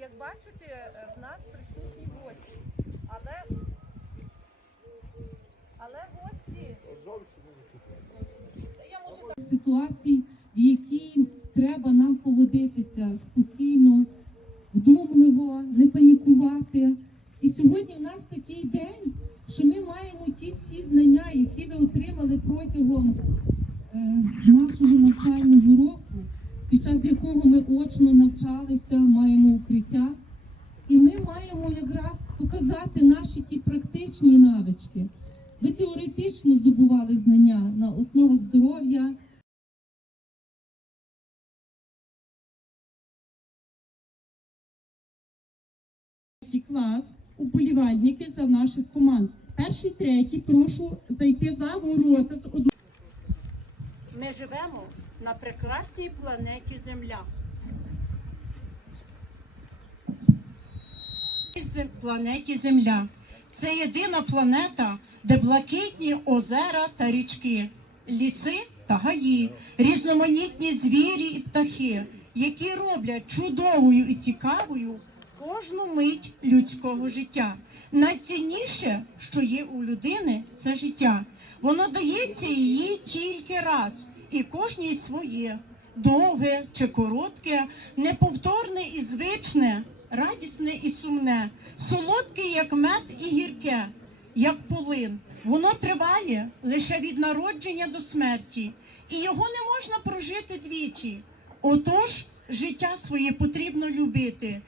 як бачите, е, в нас присутні гості. Але, але гості. Я можу так. ситуації, в якій треба нам поводитися спокійно, вдумливо, не панікувати. І сьогодні в нас такий день, що ми маємо ті всі знання, які ви отримали протягом е, нашого навчального року, під час якого ми очно навчалися, маємо укриття. І ми маємо якраз показати наші ті практичні навички. Ви теоретично здобували знання на основах здоров'я, третій клас, уболівальники за наших команд. Перший, третій, прошу зайти за ворота з одного. Ми живемо на прекрасній планеті Земля. Планеті Земля. Це єдина планета, де блакитні озера та річки, ліси та гаї, різноманітні звірі і птахи, які роблять чудовою і цікавою кожну мить людського життя. Найцінніше, що є у людини, це життя. Воно дається їй тільки раз, і кожній своє, довге чи коротке, неповторне і звичне, радісне і сумне, солодке, як мед і гірке, як полин. Воно триває лише від народження до смерті, і його не можна прожити двічі. Отож, життя своє потрібно любити,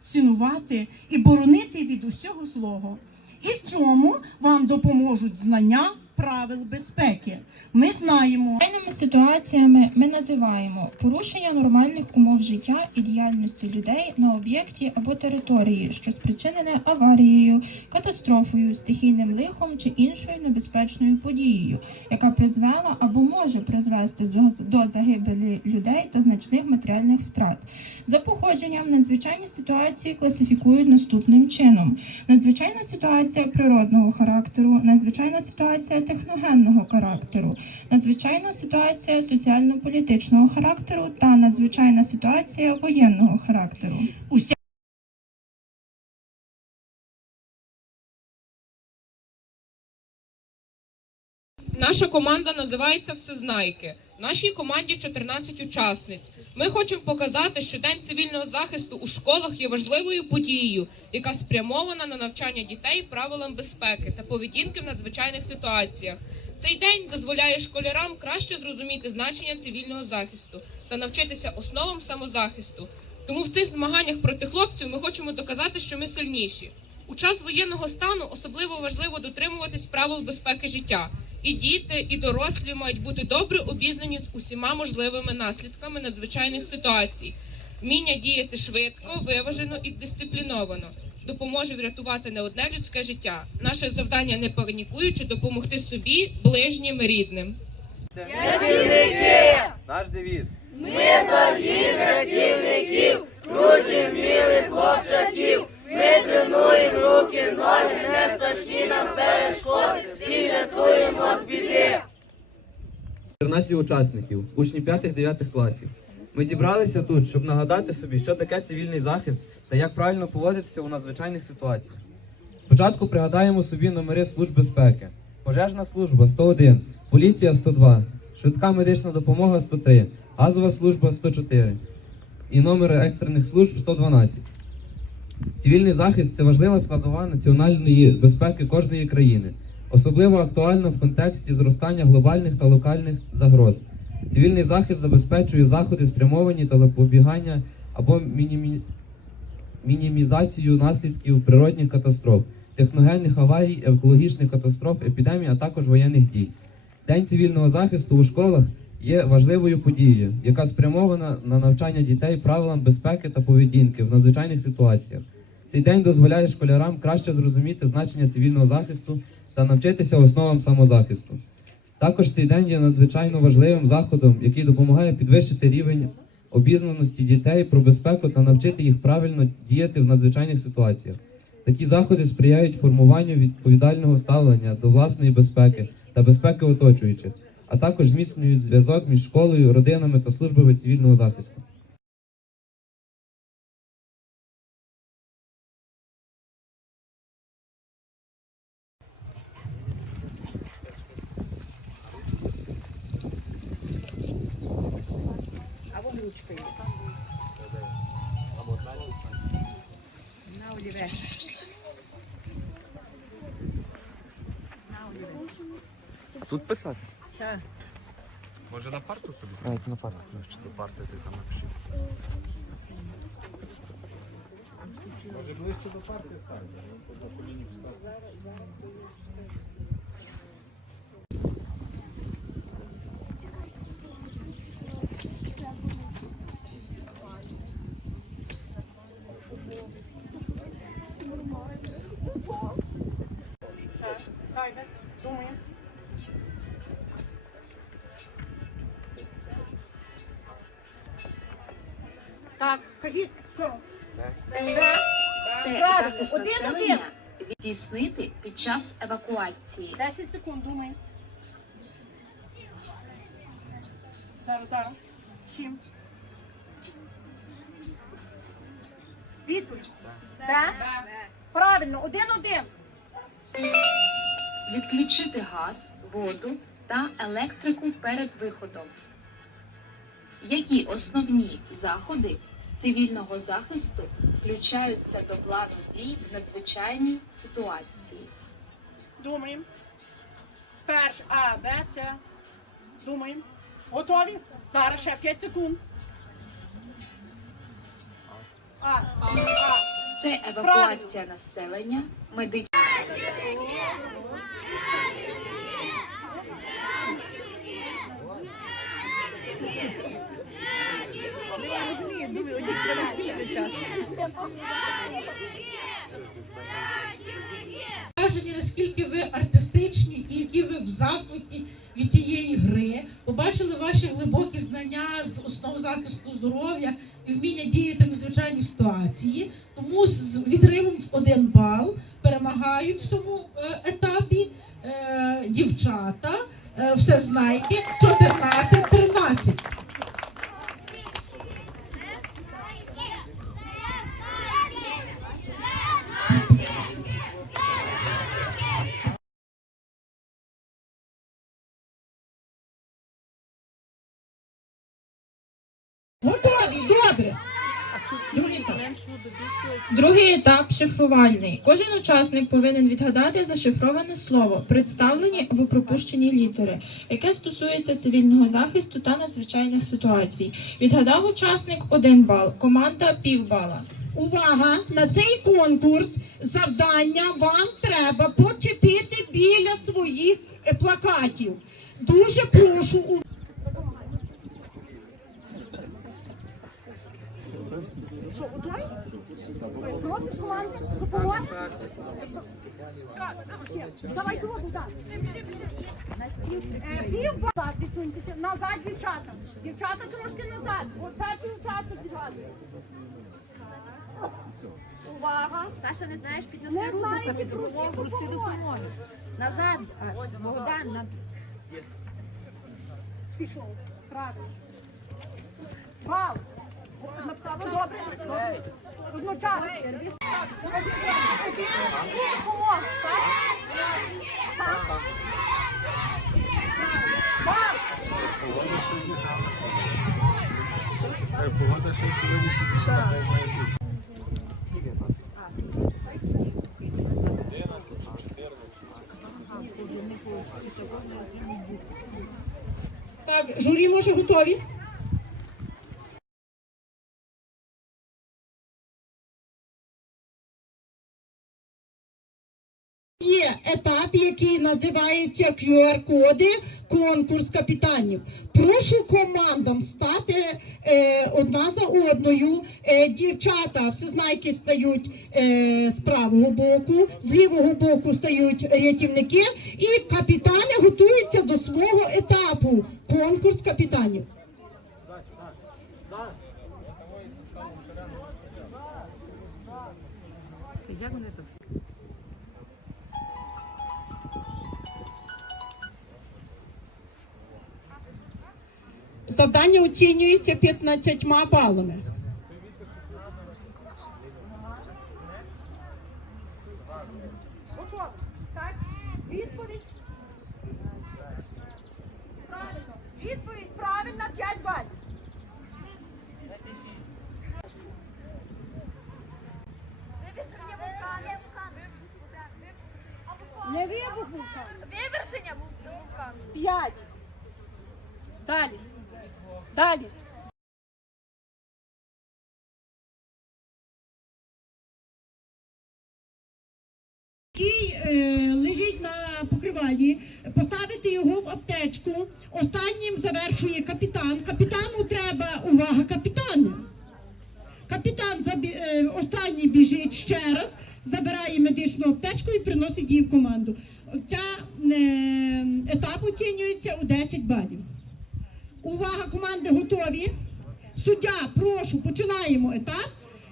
цінувати і боронити від усього злого. І в цьому вам допоможуть знання правил безпеки. Ми знаємо. Звичайними ситуаціями ми називаємо порушення нормальних умов життя і діяльності людей на об'єкті або території, що спричинене аварією, катастрофою, стихійним лихом чи іншою небезпечною подією, яка призвела або може призвести до загибелі людей та значних матеріальних втрат. За походженням надзвичайні ситуації класифікують наступним чином: надзвичайна ситуація природного характеру, надзвичайна ситуація техногенного характеру, надзвичайна ситуація соціально-політичного характеру та надзвичайна ситуація воєнного характеру. Наша команда називається Всезнайки. Нашій команді 14 учасниць. Ми хочемо показати, що День цивільного захисту у школах є важливою подією, яка спрямована на навчання дітей правилам безпеки та поведінки в надзвичайних ситуаціях. Цей день дозволяє школярам краще зрозуміти значення цивільного захисту та навчитися основам самозахисту. Тому в цих змаганнях проти хлопців ми хочемо доказати, що ми сильніші. У час воєнного стану особливо важливо дотримуватись правил безпеки життя. І діти, і дорослі мають бути добре обізнані з усіма можливими наслідками надзвичайних ситуацій. Вміння діяти швидко, виважено і дисципліновано допоможе врятувати не одне людське життя. Наше завдання не панікуючи допомогти собі, ближнім, рідним. Наш девіз. Ми 14 учасників, учні 5-9 класів. Ми зібралися тут, щоб нагадати собі, що таке цивільний захист та як правильно поводитися у надзвичайних ситуаціях. Спочатку пригадаємо собі номери служб безпеки. Пожежна служба 101, поліція 102, швидка медична допомога 103, газова служба 104 і номери екстрених служб 112. Цивільний захист це важлива складова національної безпеки кожної країни, особливо актуально в контексті зростання глобальних та локальних загроз. Цивільний захист забезпечує заходи спрямовані та запобігання або мінімі... мінімізацію наслідків природних катастроф, техногенних аварій, екологічних катастроф, епідемій, а також воєнних дій. День цивільного захисту у школах є важливою подією, яка спрямована на навчання дітей правилам безпеки та поведінки в надзвичайних ситуаціях. Цей день дозволяє школярам краще зрозуміти значення цивільного захисту та навчитися основам самозахисту. Також цей день є надзвичайно важливим заходом, який допомагає підвищити рівень обізнаності дітей про безпеку та навчити їх правильно діяти в надзвичайних ситуаціях. Такі заходи сприяють формуванню відповідального ставлення до власної безпеки та безпеки оточуючих, а також зміцнюють зв'язок між школою, родинами та службами цивільного захисту. На А Тут писати? Так. Може на парту собі? Навіть на парту. Чи до парти ти там напиши. Може ближче до парти стати, на коліні писати. Так, кажіть, що? Це захист Один, населення здійснити під час евакуації. 10 секунд, думаємо. Зараз, зараз. Сім. Відповідь. Так? Правильно, один-один. Відключити газ, воду та електрику перед виходом. Які основні заходи з цивільного захисту включаються до плану дій в надзвичайній ситуації? Думаємо. Перш А, Б, С. Думаємо. Готові? Зараз ще 5 секунд. А, А, А. Це евакуація населення, медична. Вражені, наскільки ви артистичні і які ви в захваті від цієї гри. Побачили ваші глибокі знання з основ захисту здоров'я і вміння діяти в надзвичайній ситуації. Тому з відривом в один бал перемагають в цьому е, етапі е, дівчата. Е, все знайки 14-13. Готові, добре. Другий етап шифрувальний. Кожен учасник повинен відгадати зашифроване слово, представлені або пропущені літери, яке стосується цивільного захисту та надзвичайних ситуацій. Відгадав учасник один бал, команда півбала. Увага! На цей конкурс завдання вам треба почепити біля своїх плакатів. Дуже прошу Що, готові? Просто команди допомоги? Давай так. Пів назад відсуньтеся. Назад дівчата. Дівчата трошки назад. От перший участок відгадує. Увага! Саша, не знаєш, Не знаєте, кажи, просіть допомогу, проси допомоги. допомоги. Назад, а, Богдан, на... Пішов. Правильно. Бал. Написала добре. Одночасно. Так, журі може готові? Етап, який називається QR-коди, конкурс капітанів. Прошу командам стати е, одна за одною. Е, дівчата всезнайки стають е, з правого боку, з лівого боку стають рятівники, і капітани готуються до свого етапу. Конкурс капітанів. Як вони Завдання оцінюється 15 балами. Відповідь. Правильно. Відповідь правильна 5 балів. Не вибух. Вивершення вулкану. П'ять. Далі. Далі. Який е, лежить на покривалі, поставити його в аптечку. Останнім завершує капітан. Капітану треба увага капітана. Капітан забі, е, останній біжить ще раз, забирає медичну аптечку і приносить її в команду. Ця е, етап оцінюється у 10 балів. Увага, команди готові. Суддя, прошу, починаємо етап,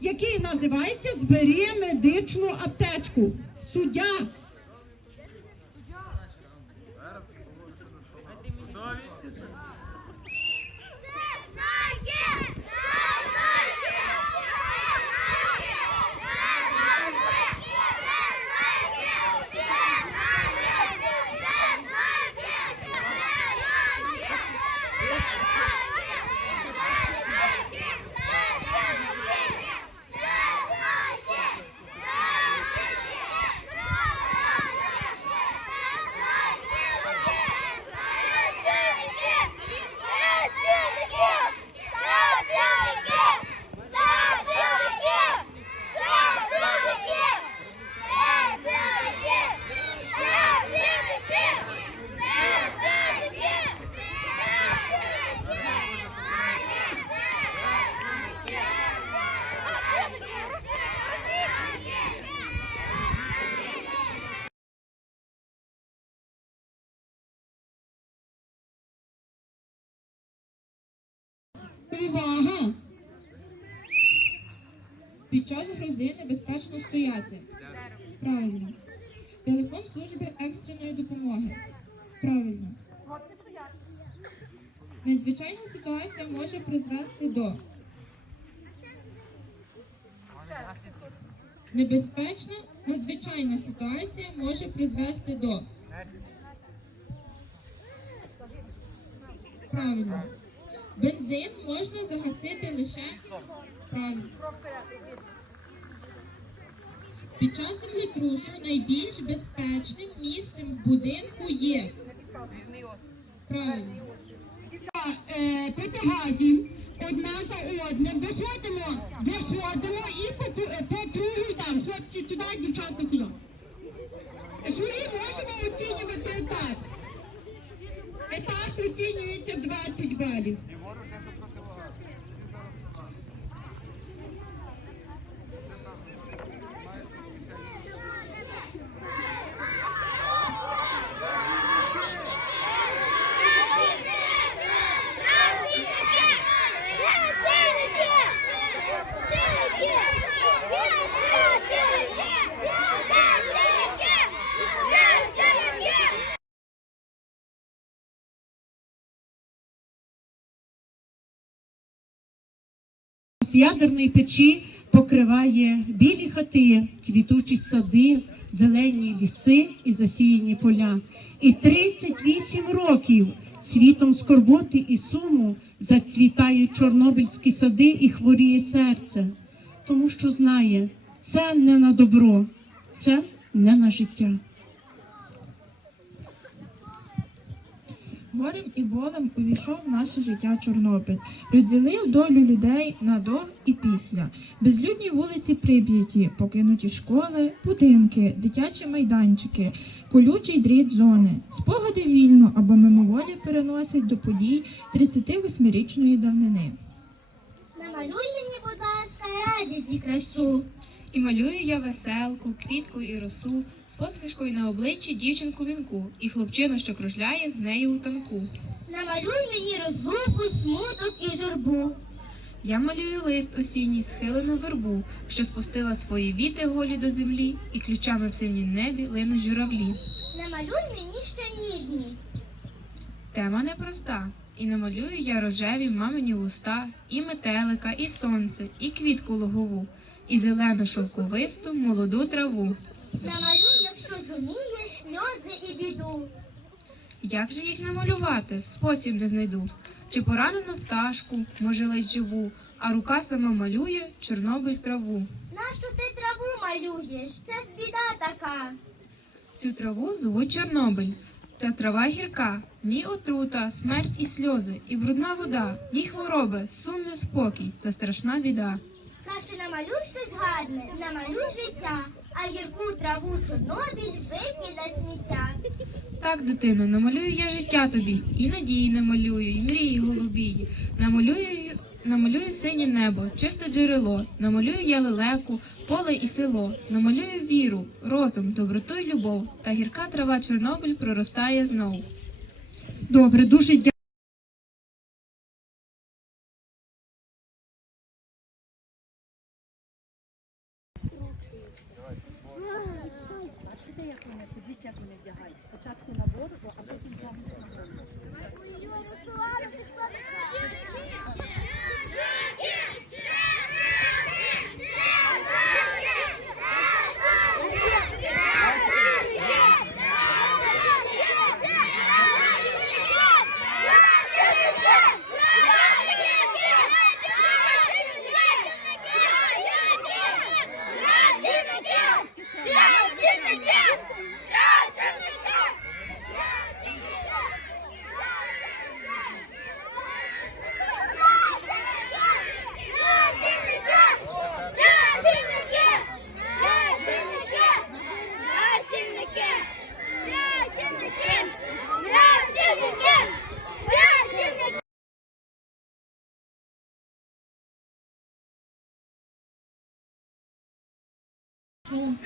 який називається Збери медичну аптечку. Суддя. Yeah. Увага! Під час грози небезпечно стояти. Правильно. Телефон служби екстреної допомоги. Правильно. Надзвичайна ситуація може призвести до небезпечна надзвичайна ситуація може призвести до правильно. Бензин можна загасити лише. Під час землетрусу найбільш безпечним місцем в будинку є. Правильно. е, протигазів одна за одним. Виходимо, виходимо і по, е, по кругу йдемо. Хлопці туди, дівчата туди. Журі можемо оцінювати етап. Етап оцінюється 20 балів. Ядерної печі покриває білі хати, квітучі сади, зелені ліси і засіяні поля. І 38 років цвітом скорботи і суму зацвітають чорнобильські сади і хворіє серце, тому що знає, це не на добро, це не на життя. Горем і болем увійшов в наше життя Чорнобиль, розділив долю людей на до і після. Безлюдні вулиці Прип'яті, покинуті школи, будинки, дитячі майданчики, колючий дріт зони. Спогади вільно або мимоволі переносять до подій 38-річної давнини. Намалюй мені, будь ласка, радість і красу. І малюю я веселку, квітку і росу, з посмішкою на обличчі дівчинку вінку, і хлопчину, що кружляє з нею у танку. Намалюй мені розлуку, смуток і журбу. Я малюю лист осінній, схилену вербу, що спустила свої віти голі до землі, і ключами в синім небі линуть журавлі. Намалюй мені ще ніжність. Тема непроста. І намалюю я рожеві мамині вуста, і метелика, і сонце, і квітку лугову, і зелену шовковисту молоду траву. Намалюй, якщо зумієш, сльози і біду. Як же їх намалювати? Спосіб не знайду. чи поранену пташку, може ледь живу, а рука сама малює Чорнобиль траву. Нащо ти траву малюєш? Це ж біда така. Цю траву звуть Чорнобиль. Ця трава гірка, в ній отрута, смерть і сльози, і брудна вода, в ній хвороби, сум неспокій, це страшна біда. Краще намалюй щось гарне, намалюй життя, а гірку траву Чорнобиль викидай на сміття. Так, дитино, намалюю я життя тобі, і надії намалюю, і мрії голубії. Намалюю, намалюю синє небо, чисте джерело, намалюю я лелеку, поле і село, намалюю віру, розум, доброту й любов, та гірка трава Чорнобиль проростає знов. Добре, дуже дякую. Hum.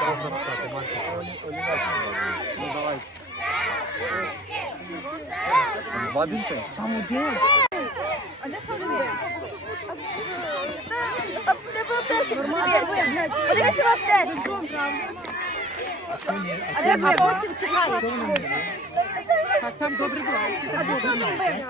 Зараз написати Марку. Два бінти? Там один. А де що робити? А в аптечці? Подивися в аптечку. А де там добре, Чекай. А де що робити?